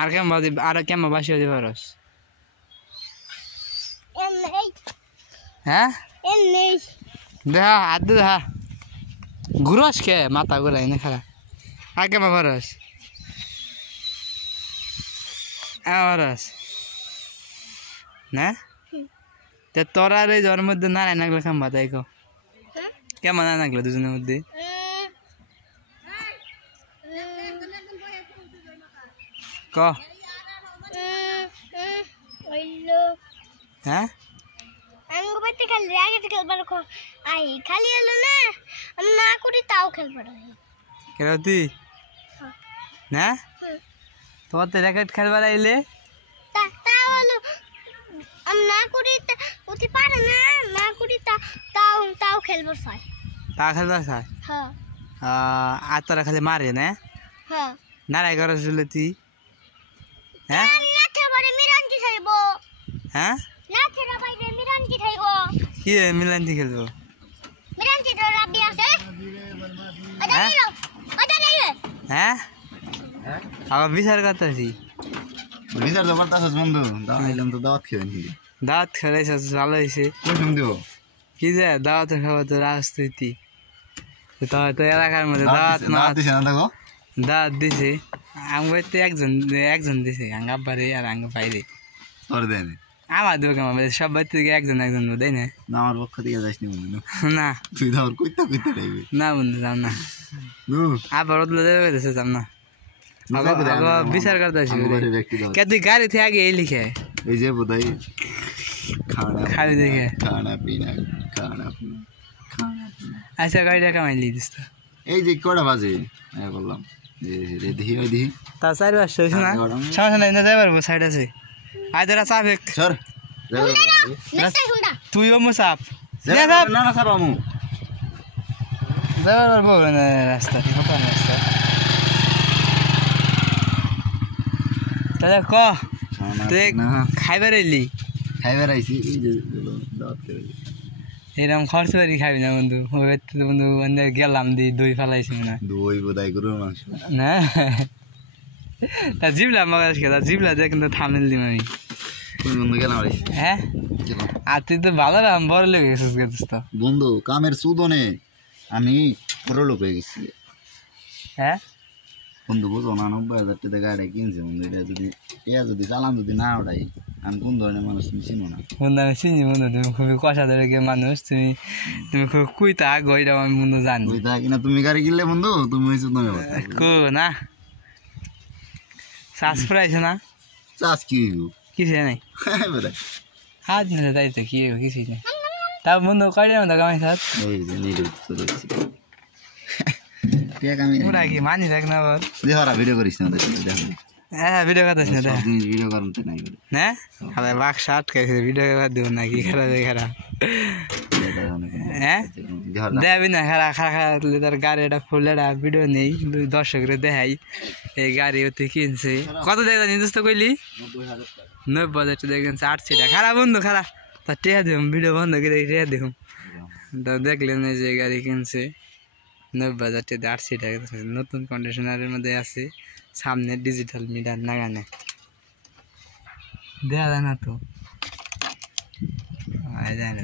আর কেমন বাসি হতে পারস হ্যাঁ দেখা হাত দেখা ঘুরস কে মাথা ঘুরাই না খারাপ আর কেমন পারস পারস না তোরা আর এই জ্বর মধ্যে না নাগলে খাম্বা তাই কো কেমন না নাগলো দুজনের মধ্যে ক হ্যাঁ খালি হলো না আমি না করি তাও খেলবার তুই না তোমার তো র্যাকেট খেলবার আইলে আমি না করি ওতে পারে না না করি তাও তাও খেলবার চাই তা খেলবার চাই হ্যাঁ আর তোরা খালি মারে না হ্যাঁ নারাই করস বলে তুই হ্যাঁ না খেলবারে মিরান্তি খাইবো হ্যাঁ না খেলা বাইরে মিরান্তি খাইবো কি মিলান্তি খেলবো মিরান্তি তো রাব্বি আছে হ্যাঁ আবার বিচার করতেছি বিচার তো করতেছিস বন্ধু দাঁড়াইলাম তো দাওয়াত খেয়ে নাকি দাওয়াত খেলাইছিস ভালো হয়েছে কইসুম দিব কি যে দাওয়াত খাওয়া তো রাজনীতি তো এলাকার মধ্যে দাওয়াত দিছে না দেখো দাওয়াত দিছে আমার তো একজন দিছে আঙ্গ আব্বারে আর আঙ্গ বাইরে তোর দেয় আমার দেবো কেমন সব বাড়ি থেকে একজন দেয় না আমার পক্ষ থেকে যাসনি বন্ধু না তুই তো আমার কইতে রাখবি না বন্ধু যাও না আবার বদলে দেবে যাম না বিচার করতে আসি কে তুই গাড়ি থেকে আগে এই লিখে এই যে বোধহয় খাবি দেখে খানা পিনা আচ্ছা গাড়িটা কামাইলি দিস তো এই যে কটা বাজে বললাম যে দেখি তা 4:05 হয়েছে না সমস্যা নাই না যাই পারবো সাইড আছে আয় তোরা চাপ সর তুইও মুসাপ না না সাপ আমু যাবার পারবো রাস্তা রাস্তা তাহলে ক তুই খাইবার এলি খাইবার আইছি এই যে দাওয়াত করে এরকম খরচ বাড়ি খাবি না বন্ধু বন্ধু গেলাম দই ফেলাইছি না দই বোধহয় গরুর মাংস না তা জিবলা মাগাস কে তা জিবলা দেখ কিন্তু থামেল দিম আমি বন্ধু গেলাম রে হ্যাঁ আর তুই তো ভালো বড় লেগে গেছিস গেছিস তো বন্ধু কামের সুদনে আমি বড় লোক হয়ে গেছি হ্যাঁ বন্ধু বুঝো 90,000 টাকা গাড়ি কিনছে বন্ধু এটা যদি চালান যদি না ওঠাই আমি কোন ধরনের মানুষ তুমি চিনো না বন্ধু আমি চিনি বন্ধু তুমি খুবই কষা ধরে মানুষ তুমি খুব কুইতা গইটা আমি বন্ধু জানি কুইতা কিনা তুমি গাড়ি কিনলে বন্ধু তুমি হয়েছো তুমি কো না চাষ ফুরাইছে না চাষ কি হইব কিছুই নাই হাত নিলে তাই তো কি কিছুই নেই তা বন্ধু কয়টার মতো কামাই সাত এই যে নিরুত পুরা কি মানি দেখ না আবার দেহরা ভিডিও করিস না দেখো হ্যাঁ ভিডিও করতেছ না দেখ ভিডিও করুন তো নাই না আরে বাক শার্ট খাইছে ভিডিও করে দেব না কি খারাপ খারাপ হ্যাঁ দেবি না খারাপ খারাপ তার গাড়িটা ফুলেটা ভিডিও নেই দর্শকরে দেখাই এই গাড়ি ওতে কিনছে কত দেখলেন নির্দিষ্ট কইলি 90,000 টাকা দেখেন 8 সিটা খারাপ বন্ধু খারাপ তা টেয়া দেখুন ভিডিও বন্ধ করে টেয়া দেখুন তা দেখলেন যে গাড়ি কিনছে 90,000 টাকা 8 সিটা নতুন কন্ডিশনারের মধ্যে আছে সামনে ডিজিটাল মিটার লাগানো দেখা যায় না তো যায় না